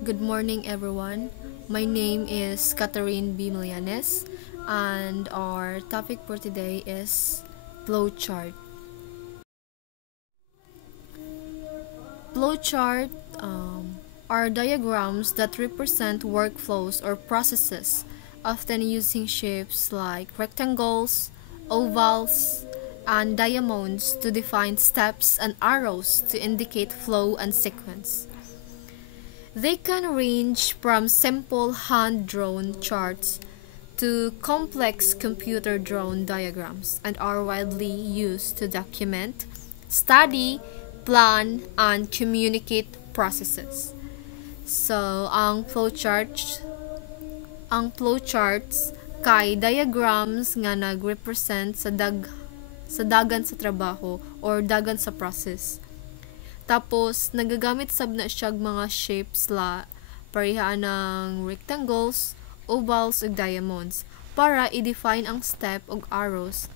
Good morning, everyone. My name is Catherine B. Milianes, and our topic for today is flowchart. Flowchart are diagrams that represent workflows or processes, often using shapes like rectangles, ovals, and diamonds to define steps and arrows to indicate flow and sequence. They can range from simple hand-drawn charts to complex computer-drawn diagrams and are widely used to document, study, plan, and communicate processes. So, ang flowcharts kay diagrams nga nag-represent sa dagan sa trabaho or dagan sa process. Tapos, nagagamit sab na siya mga shapes parehas ng rectangles, ovals, ug diamonds para i-define ang step ug arrows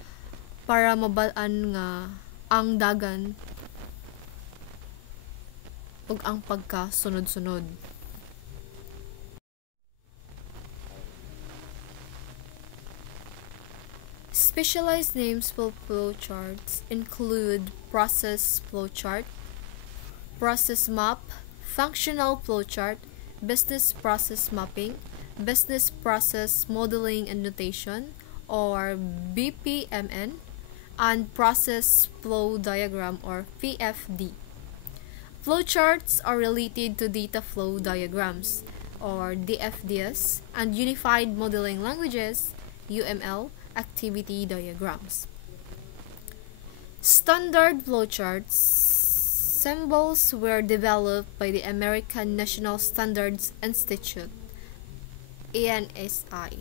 para mabal-an nga ang dagan ug ang pagkasunod-sunod. Specialized names for flowcharts include process flowchart, process map, functional flowchart, business process mapping, business process modeling and notation, or BPMN, and process flow diagram or PFD. Flowcharts are related to data flow diagrams or DFDs and unified modeling languages UML activity diagrams. Standard flowcharts symbols were developed by the American National Standards Institute, ANSI.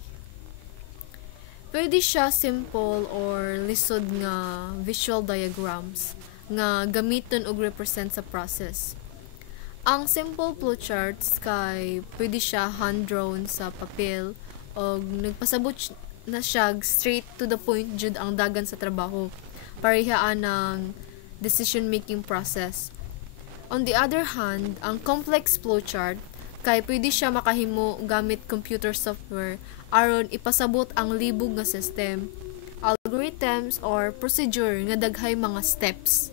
Pwede siya simple or lisod nga visual diagrams nga gamiton og represent sa process. Ang simple flowcharts kay pwede siya hand-drawn sa papel og nagpasabot na siya straight to the point jud ang dagan sa trabaho. Parehas ng decision-making process. On the other hand, ang complex flowchart kay pwede siya makahimo gamit computer software aron ipasabot ang libog nga system, algorithms or procedure nga daghay mga steps.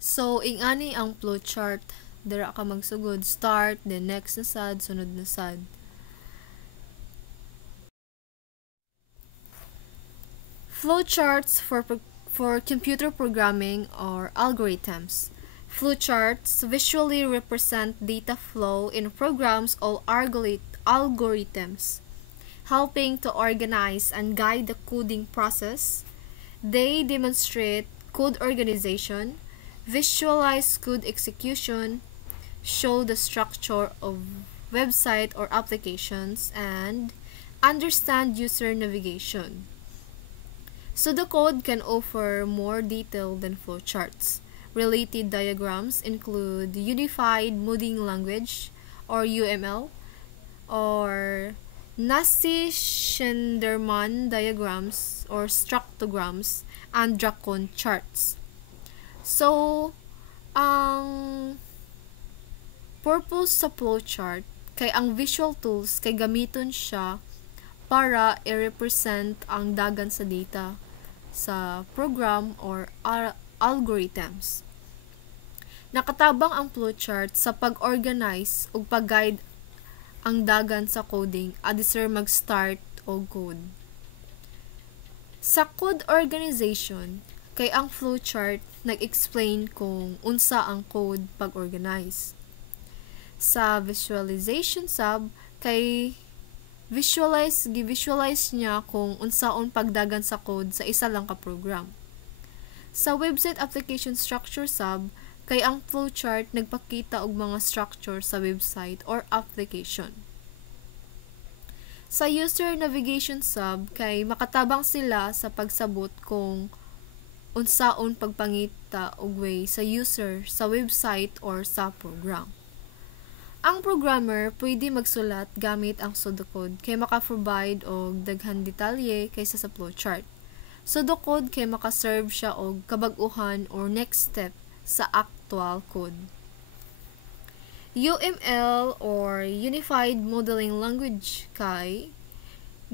So, ingani ang flowchart, dira ka magsugod, start, then next na sad, sunod na sad. Flowcharts for computer programming or algorithms. Flowcharts visually represent data flow in programs or algorithms, helping to organize and guide the coding process. They demonstrate code organization, visualize code execution, show the structure of website or applications, and understand user navigation. So the code can offer more detail than flowcharts. Related diagrams include Unified Modeling Language or UML or Nash-Schneiderman diagrams or structograms and Dracon charts. So, ang purpose sa flowchart kay ang visual tools kay gamiton siya para i-represent ang dagan sa data sa program or algorithms. Nakatabang ang flowchart sa pag-organize ug pag-guide ang dagan sa coding adisir mag-start og code. Sa code organization, kay ang flowchart nag-explain kung unsa ang code pag-organize. Sa visualization sub, kay gi-visualize niya kung unsaon pagdagan sa code sa isa lang ka program. Sa website application structure sub, kay ang flowchart nagpakita og mga structure sa website or application. Sa user navigation sub, kay makatabang sila sa pagsabot kung unsaon pagpangita og way sa user sa website or sa program. Ang programmer pwede magsulat gamit ang pseudocode kay maka-provide og daghan detalye kaysa sa flowchart. Pseudocode kay maka-serve siya og kabag-uhan or next step sa actual code. UML or Unified Modeling Language kay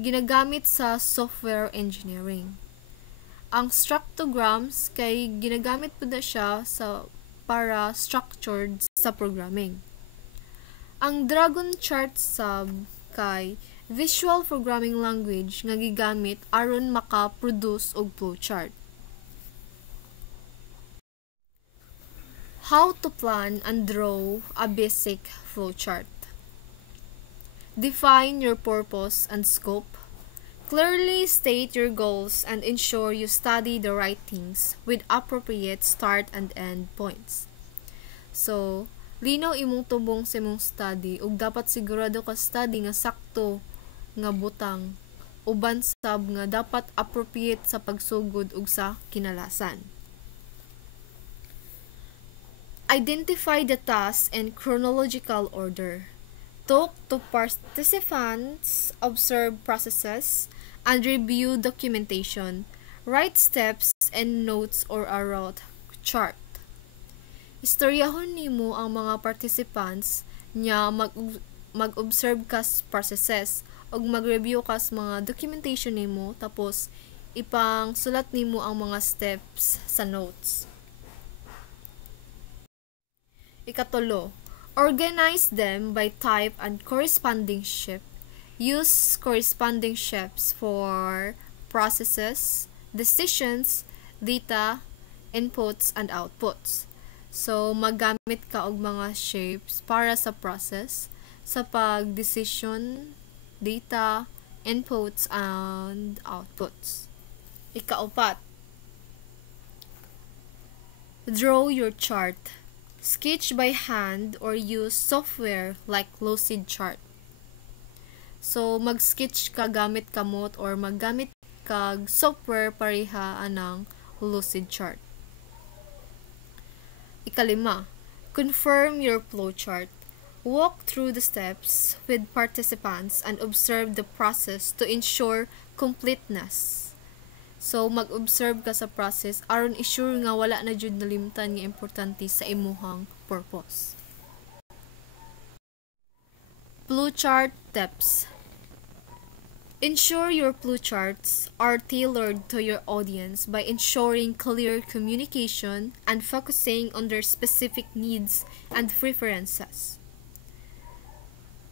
ginagamit sa software engineering. Ang structograms kay ginagamit po na siya para structured sa programming. Ang Dragon Chart sub kay visual programming language nga gigamit aron maka-produce og flowchart. How to plan and draw a basic flowchart. Define your purpose and scope. Clearly state your goals and ensure you study the right things with appropriate start and end points. So, linaw imong tubong sa imong study ug dapat sigurado ka study nga sakto nga butang uban sab nga dapat appropriate sa pagsugod ug sa kinalasan. Identify the tasks in chronological order. Talk to participants, observe processes, and review documentation. Write steps and notes or a route chart. Istoryahon nimo ang mga participants nya mag-observe kas processes ug mag-review kas mga documentation nimo tapos ipang sulat nimo ang mga steps sa notes. Ikatulo, organize them by type and corresponding ship. Use corresponding ships for processes, decisions, data, inputs, and outputs. So, magamit ka og mga shapes para sa process, sa pag-decision, data, inputs, and outputs. Ikaapat, draw your chart. Sketch by hand or use software like Lucidchart. So, mag-sketch ka gamit kamot or maggamit kag software pareha anang Lucidchart. Ikalima, confirm your flowchart. Walk through the steps with participants and observe the process to ensure completeness. So, mag-observe ka sa process aron i-sure nga wala na jud nalimtan nga importante sa imuhang purpose. Flowchart tips. Ensure your flowcharts are tailored to your audience by ensuring clear communication and focusing on their specific needs and preferences.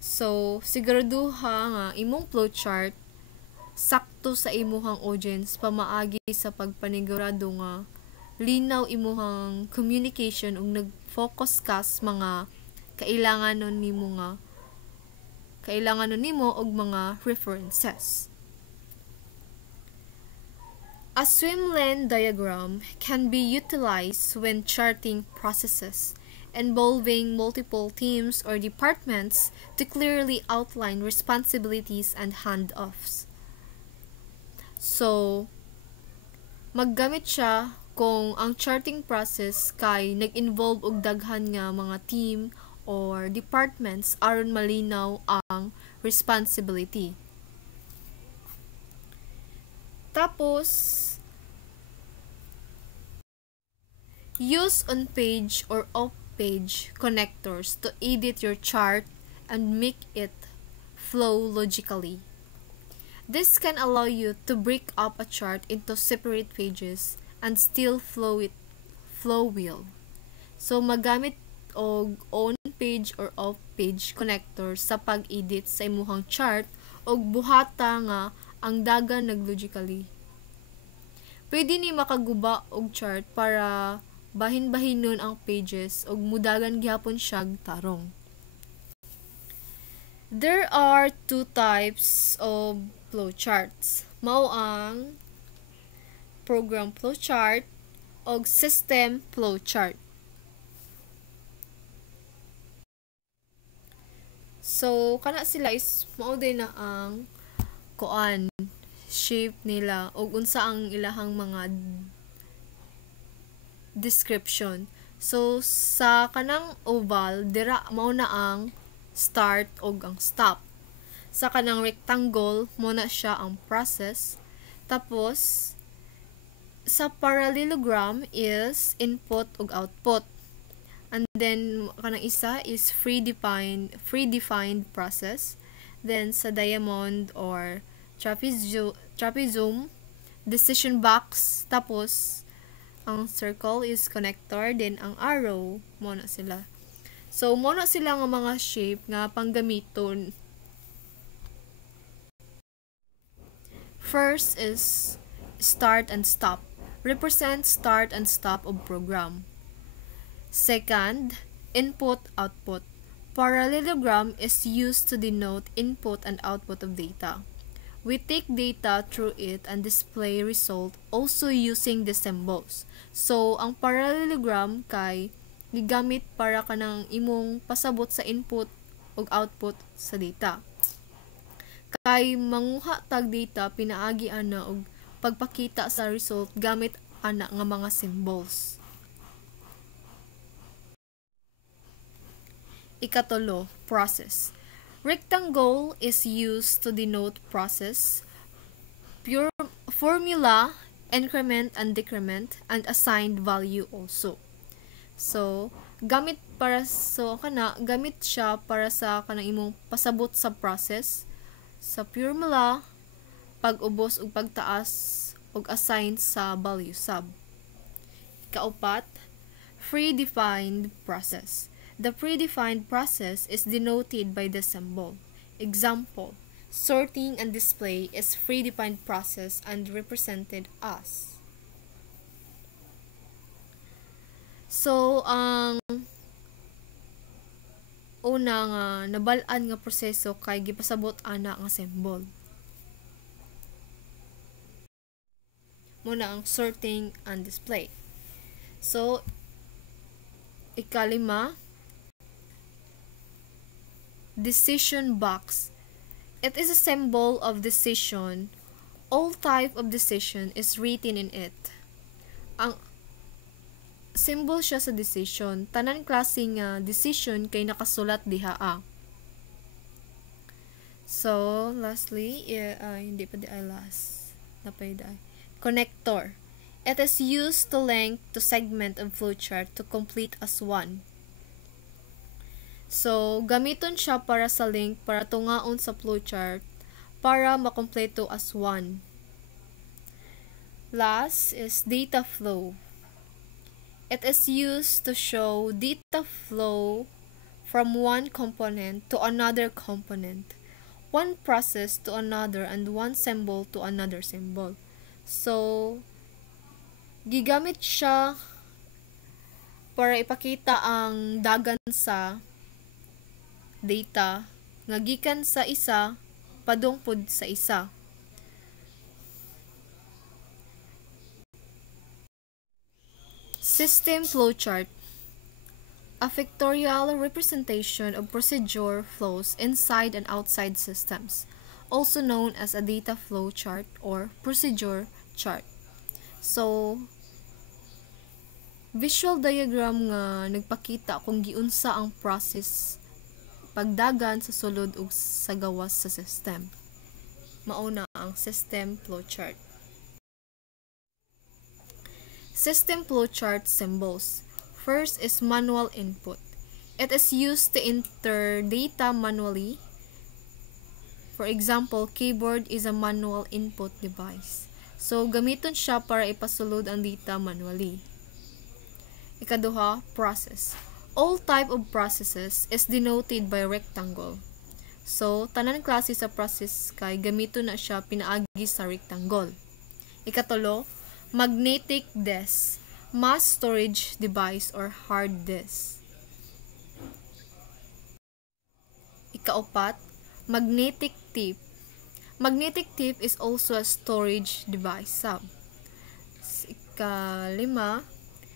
So, siguraduha nga imong flowchart sakto sa imuhang audience pamaagi sa pagpanigurado nga linaw imuhang communication ug nag-focus ka sa mga kailanganon nimo og mga references. A swim lane diagram can be utilized when charting processes involving multiple teams or departments to clearly outline responsibilities and handoffs. So, maggamit siya kung ang charting process kay nag-involve og daghan nga mga team or departments aron malinaw ang responsibility. Tapos, use on-page or off-page connectors to edit your chart and make it flow logically. This can allow you to break up a chart into separate pages and still flow well. So, magamit og on-page or off-page connector sa pag-edit sa imuhang chart og buhata nga ang dagan naglogically. Pwede ni makaguba og chart para bahin-bahinon ang pages og mudagan gihapon siyag tarong. There are two types of flowcharts. Mao ang program flowchart o system flowchart. So, kana sila is mao din na ang shape nila o unsa ang ilahang mga description. So, sa kanang oval, dira mao na ang start o ang stop. Sa kanang rectangle, muna siya ang process. Tapos, sa parallelogram is input ug output. And then kanang isa is predefined process. Then sa diamond or trapezium, decision box, tapos ang circle is connector, then ang arrow mo na sila. So mo na sila nga mga shape nga panggamiton. First is start and stop. Represent start and stop of program. Second, input-output. Parallelogram is used to denote input and output of data. We take data through it and display result also using the symbols. So, ang parallelogram kay gigamit para kanang imong pasabot sa input ug output sa data. Kay manguha tag data pinaagi ana og pagpakita sa result gamit ana nga mga symbols. Ikatulo, process. Rectangle is used to denote process, pure formula, increment and decrement, and assigned value also. So, gamit siya para sa kanang imong pasabot sa process, sa formula, pag-ubos ug pagtaas ug assign sa value sub. Ikaupat, predefined process. The predefined process is denoted by the symbol. Example, sorting and display is predefined process and represented as. So, ang una nga nabal-an nga proseso kay gipasabot ana nga symbol. Muna ang sorting and display. So, ikalima, decision box. It is a symbol of decision. All type of decision is written in it. Ang symbol siya sa decision. Tanan klase nga decision kay nakasulat diha. So, lastly, hindi pa di ay last. Napay di ay. Connector. It is used to link to segment of flowchart to complete as one. So, gamiton siya para sa link para tungaon sa flowchart para makompleto as one. Last is data flow. It is used to show data flow from one component to another component, one process to another, and one symbol to another symbol. So, gigamit siya para ipakita ang dagan sa data nga gikan sa isa padung pod sa isa. System flowchart. A vectorial representation of procedure flows inside and outside systems, also known as a data flow chart or procedure chart. So, visual diagram nga nagpakita kung giunsa ang process pagdagan sa sulod ug sa gawas sa system. Mauna ang system flowchart. System flowchart symbols. First is manual input. It is used to enter data manually. For example, keyboard is a manual input device. So, gamiton siya para ipasulod ang data manually. Ikaduha, process. All type of processes is denoted by rectangle. So, tanan klase sa process kay gamito na siya pinaagi sa rectangle. Ikatulo, magnetic disk, mass storage device or hard disk. Ikaapat, magnetic tape. Magnetic tape is also a storage device. Ikalima,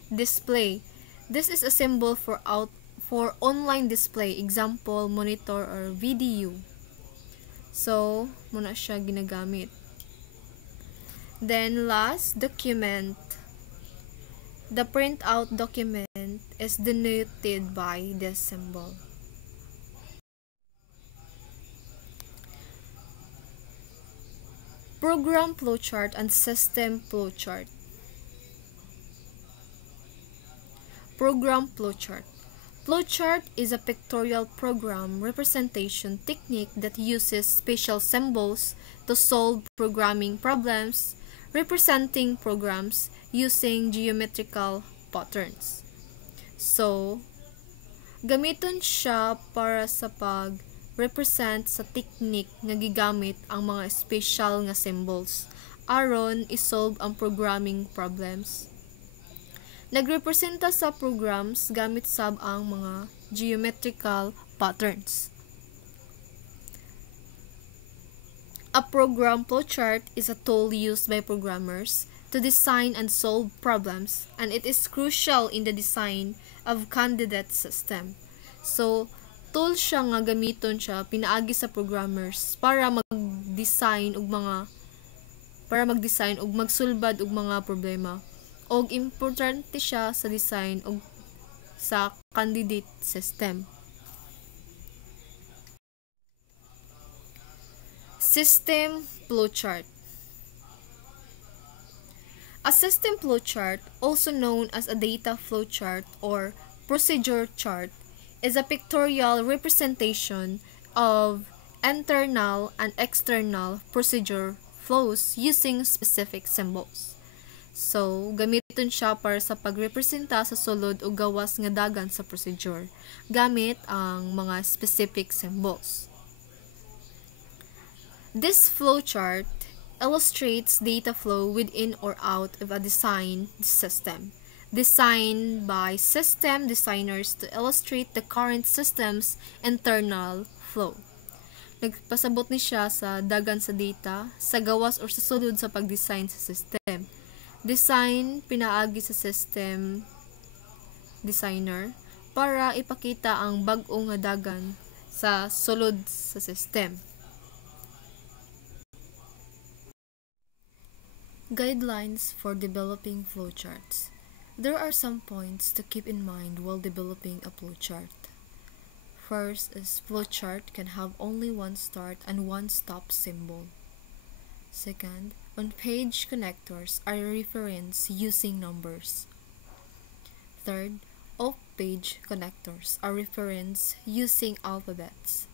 display. This is a symbol for online display, example, monitor or video. So, muna siya ginagamit. Then last, document. The printout document is denoted by this symbol. Program flowchart and system flowchart. Program flowchart. Flowchart is a pictorial program representation technique that uses spatial symbols to solve programming problems, representing programs using geometrical patterns. So, gamiton siya para sa pag-represent sa technique nga gigamit ang mga spatial nga symbols aron isolve ang programming problems. Nagrepresenta sa programs gamit sab ang mga geometrical patterns. A program flowchart is a tool used by programmers to design and solve problems, and it is crucial in the design of candidate system. So, tool siya nga gamiton siya pinaagi sa programmers para mag-design og magsulbad og mga problema. Og importante siya sa design og sa candidate system. System flowchart. A system flowchart, also known as a data flowchart or procedure chart, is a pictorial representation of internal and external procedure flows using specific symbols. So, gamiton siya para sa pagrepresenta sa sulod o gawas nga dagan sa procedure, gamit ang mga specific symbols. This flowchart illustrates data flow within or out of a designed system, designed by system designers to illustrate the current system's internal flow. Nagpasabot ni siya sa dagan sa data, sa gawas or sa sulod sa pag-design sa system. Design pinaagi sa system designer para ipakita ang bag-o nga dagan sa sulod sa system. Guidelines for developing flowcharts. There are some points to keep in mind while developing a flowchart. First is flowchart can have only one start and one stop symbol. Second, on-page connectors are referenced using numbers. Third, off-page connectors are referenced using alphabets.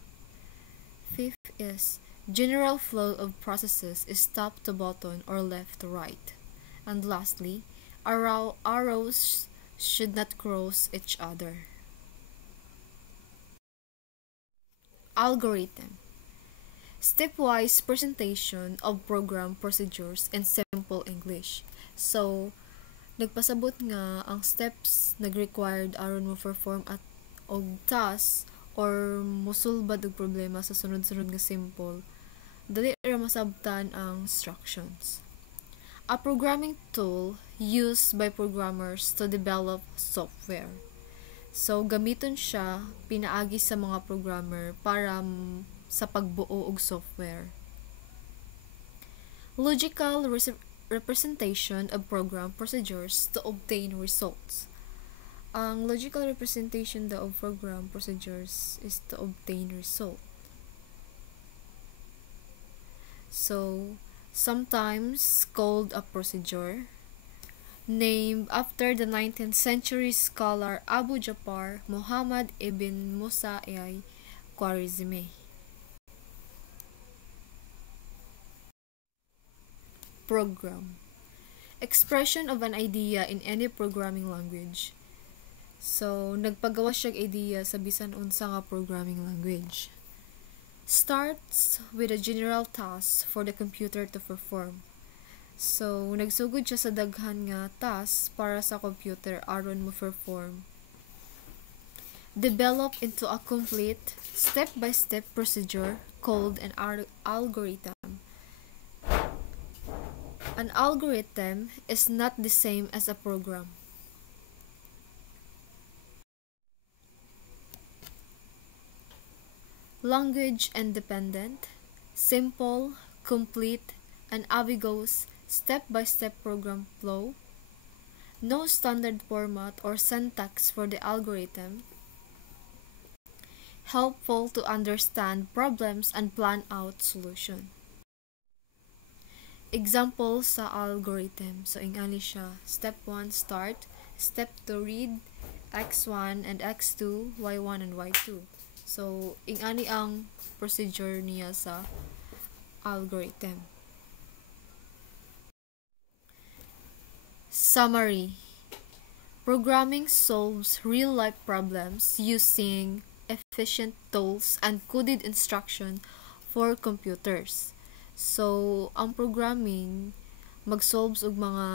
Fifth is general flow of processes is top to bottom or left to right. And lastly, arrows should not cross each other. Algorithm. Stepwise presentation of program procedures in simple English. So, nagpasabot nga ang steps nag-required aron mo perform at og task or mosulbad og problema sa sunod-sunod nga simple. Dali ra masabtan ang instructions. A programming tool used by programmers to develop software. So, gamiton siya pinaagi sa mga programmer para sa pagbuo og software. Logical representation of program procedures to obtain results. Ang logical representation of program procedures is to obtain result. So, sometimes called a procedure, named after the 19th century scholar Abu Ja'far Muhammad ibn Musa al-Khwarizmi. Program. Expression of an idea in any programming language. So, nagpagawa siyang idea sa bisan unsa nga programming language. Starts with a general task for the computer to perform. So, nagsugod siya sa daghan nga task para sa computer aron mo perform. Develop into a complete step-by-step procedure called an algorithm. An algorithm is not the same as a program. Language independent, simple, complete, and ambiguous step-by-step program flow. No standard format or syntax for the algorithm. Helpful to understand problems and plan out solution. Example sa algorithm. So, ingali siya. Step 1, start. Step 2, read. x1 and x2, y1 and y2. So, ingani ang procedure niya sa algorithm. Summary. Programming solves real-life problems using efficient tools and coded instruction for computers. So, ang programming mag-solves og mga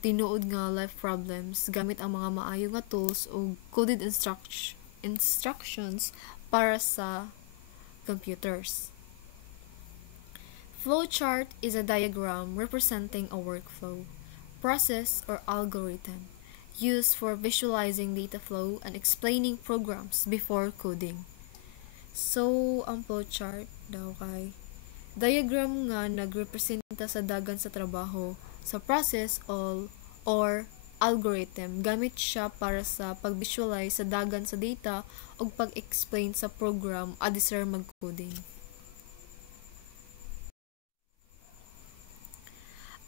tinuod nga life problems gamit ang mga maayo nga tools o coded instructions para sa computers. Flowchart is a diagram representing a workflow, process, or algorithm used for visualizing data flow and explaining programs before coding. So, ang flowchart daw kay diagram nga nagrepresenta sa dagan sa trabaho, sa process or algorithm. Gamit siya para sa pag-visualize sa dagan sa data o pag-explain sa program adisar mag-coding.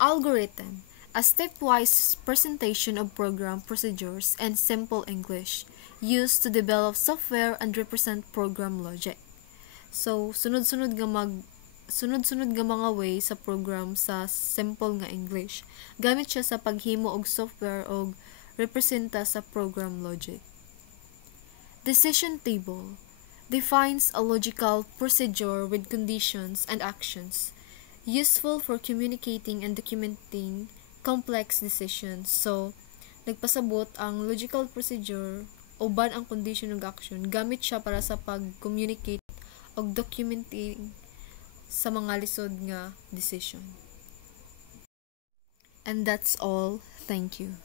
Algorithm, a stepwise presentation of program procedures and simple English used to develop software and represent program logic. So, sunod-sunod nga mga way sa program sa simple nga English. Gamit siya sa paghimo og software og representa sa program logic. Decision table defines a logical procedure with conditions and actions, useful for communicating and documenting complex decisions. So, nagpasabot ang logical procedure uban ang condition ug action. Gamit siya para sa pag-communicate og documenting sa mga lisod nga decision. And that's all. Thank you.